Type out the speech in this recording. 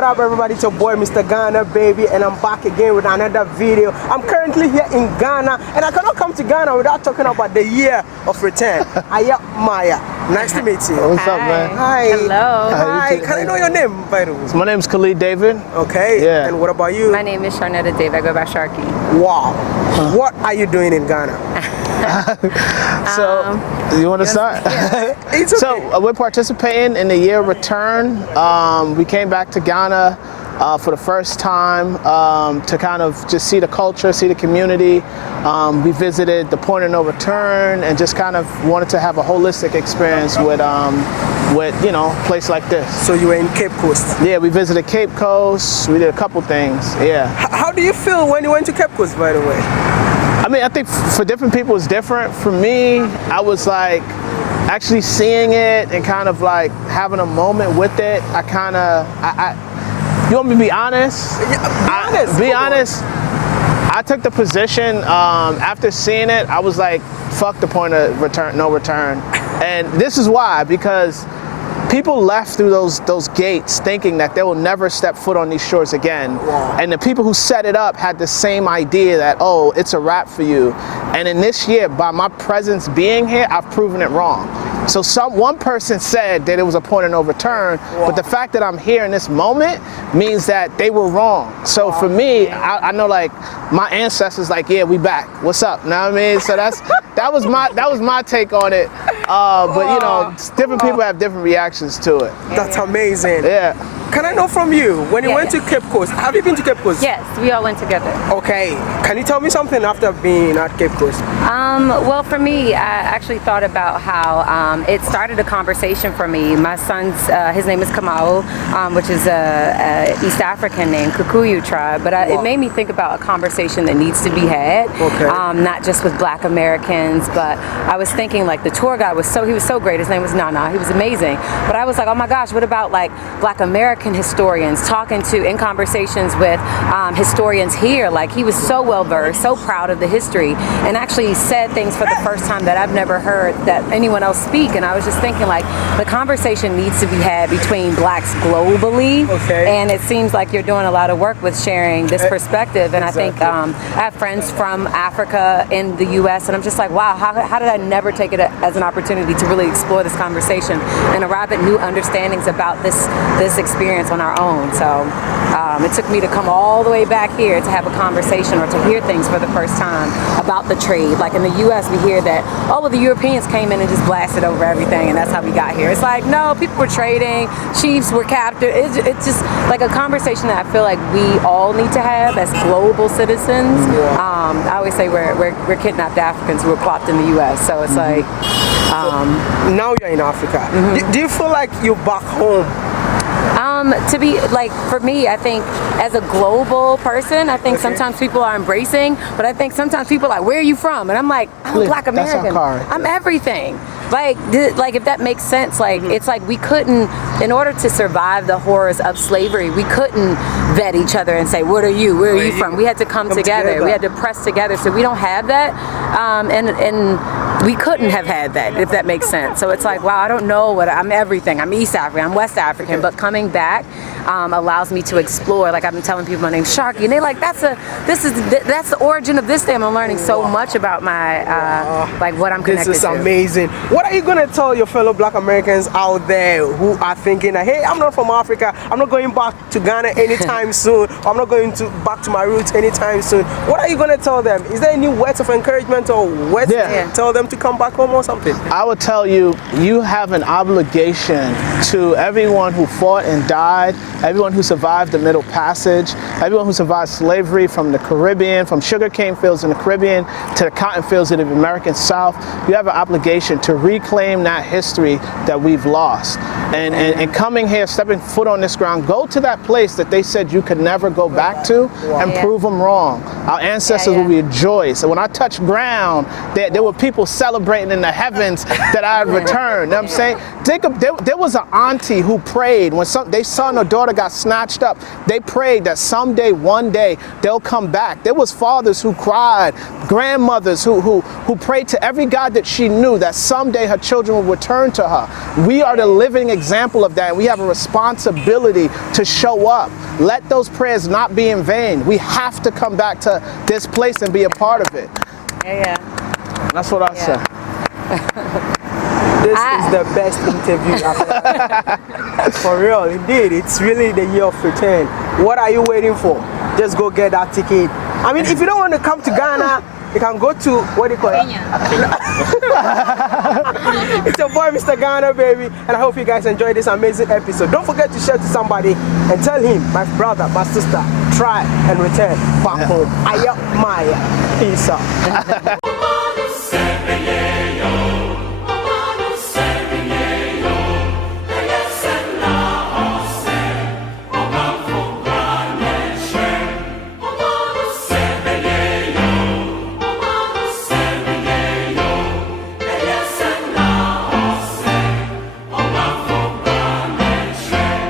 what up everybody, it's your boy Mr. Ghana baby, and I'm back again with another video. I'm currently here in Ghana, and I cannot come to Ghana without talking about the year of return. Aya Maya, nice to meet you. What's up, man? Hi. Hello. Hi, can I know your name, by the way? My name's Khalid David. Okay, Yeah. and what about you? My name is Sharnetta Dave. I go by Sharky. Wow. What are you doing in Ghana? So, you want to start? It's okay. So, we're participating in the year return. We came back to Ghana for the first time to kind of just see the culture, see the community. We visited the Point of No Return and just kind of wanted to have a holistic experience with you know, a place like this. So you were in Cape Coast? Yeah, we visited Cape Coast. We did a couple things. Yeah. How do you feel when you went to Cape Coast, by the way? I mean, I think for different people it's different. For me, I was like actually seeing it and kind of like having a moment with it. You want me to be honest? Yeah, Be honest. I took the position after seeing it. I was like, fuck the Point of No Return. And this is why, because people left through those gates thinking that they will never step foot on these shores again. Wow. And the people who set it up had the same idea that, oh, it's a wrap for you. And in this year, by my presence being here, I've proven it wrong. So one person said that it was a point of no return, but the fact that I'm here in this moment means that they were wrong. So for me, I know like my ancestors like, yeah, we back. What's up? Know what I mean? So that was my take on it. But you know, different people have different reactions to it. That's amazing. Yeah. Can I know from you, when you went to Cape Coast, have you been to Cape Coast? Yes, we all went together. Okay, can you tell me something after being at Cape Coast? Well, for me, I actually thought about how it started a conversation for me. My son's, his name is Kamau, which is a East African name, Kikuyu tribe. But it made me think about a conversation that needs to be had, not just with Black Americans, but I was thinking like the tour guide he was so great. His name was Nana. He was amazing. But I was like, oh my gosh, what about like Black American historians, talking to in conversations with historians here? Like he was so well versed, so proud of the history, and actually said things for the first time that I've never heard that anyone else speak. And I was just thinking like the conversation needs to be had between Blacks globally, and it seems like you're doing a lot of work with sharing this perspective. And I think I have friends from Africa in the US, and I'm just like, wow, how did I never take it as an opportunity to really explore this conversation and arrive at new understandings about this experience on our own. So it took me to come all the way back here to have a conversation or to hear things for the first time about the trade. Like in the US, we hear that, oh, well, the Europeans came in and just blasted over everything, and that's how we got here. It's like, no, people were trading, chiefs were captured. It's just like a conversation that I feel like we all need to have as global citizens. I always say we're kidnapped Africans who were plopped in the US. So it's like... now you're in Africa. Do you feel like you're back home? To be like, for me, I think as a global person, I think sometimes people are embracing, but I think sometimes people are like, where are you from? And I'm like, I'm Black American. I'm everything. Like if that makes sense, like it's like we couldn't, in order to survive the horrors of slavery, we couldn't vet each other and say, what are you? Where are you from? We had to come together. We had to press together. So we don't have that, and we couldn't have had that, if that makes sense. So it's like, wow, I don't know I'm everything. I'm East African, I'm West African, but coming back allows me to explore. Like I've been telling people my name's Sharky, and they're like, that's the origin of this thing. I'm learning so much about my like what I'm connected to. This is amazing. What are you gonna tell your fellow Black Americans out there who are thinking that, hey, I'm not from Africa, I'm not going back to Ghana anytime soon, or I'm not going back to my roots anytime soon? What are you gonna tell them? Is there any words of encouragement or words to tell them to come back home or something? I would tell you, you have an obligation to everyone who fought and died, everyone who survived the Middle Passage, everyone who survived slavery from the Caribbean, from sugarcane fields in the Caribbean to the cotton fields of the American South. You have an obligation to reclaim that history that we've lost. And coming here, stepping foot on this ground, go to that place that they said you could never go back to and prove them wrong. Our ancestors will rejoice. And when I touched ground, there were people celebrating in the heavens that I had returned. You know what I'm saying? Think of, there was an auntie who prayed when their son or daughter got snatched up. They prayed that someday, one day, they'll come back. There was fathers who cried, grandmothers who prayed to every God that she knew that someday her children will return to her. We are the living example of that, and we have a responsibility to show up. Let those prayers not be in vain. We have to come back to this place and be a part of it. Yeah. That's what I say. This is the best interview I've ever had. For real, indeed. It's really the year of return. What are you waiting for? Just go get that ticket. I mean, if you don't want to come to Ghana, you can go to, what do you call it? It's your boy, Mr. Ghana, baby. And I hope you guys enjoyed this amazing episode. Don't forget to share to somebody and tell him, my brother, my sister, try and return back home. Aya Maya. Peace out.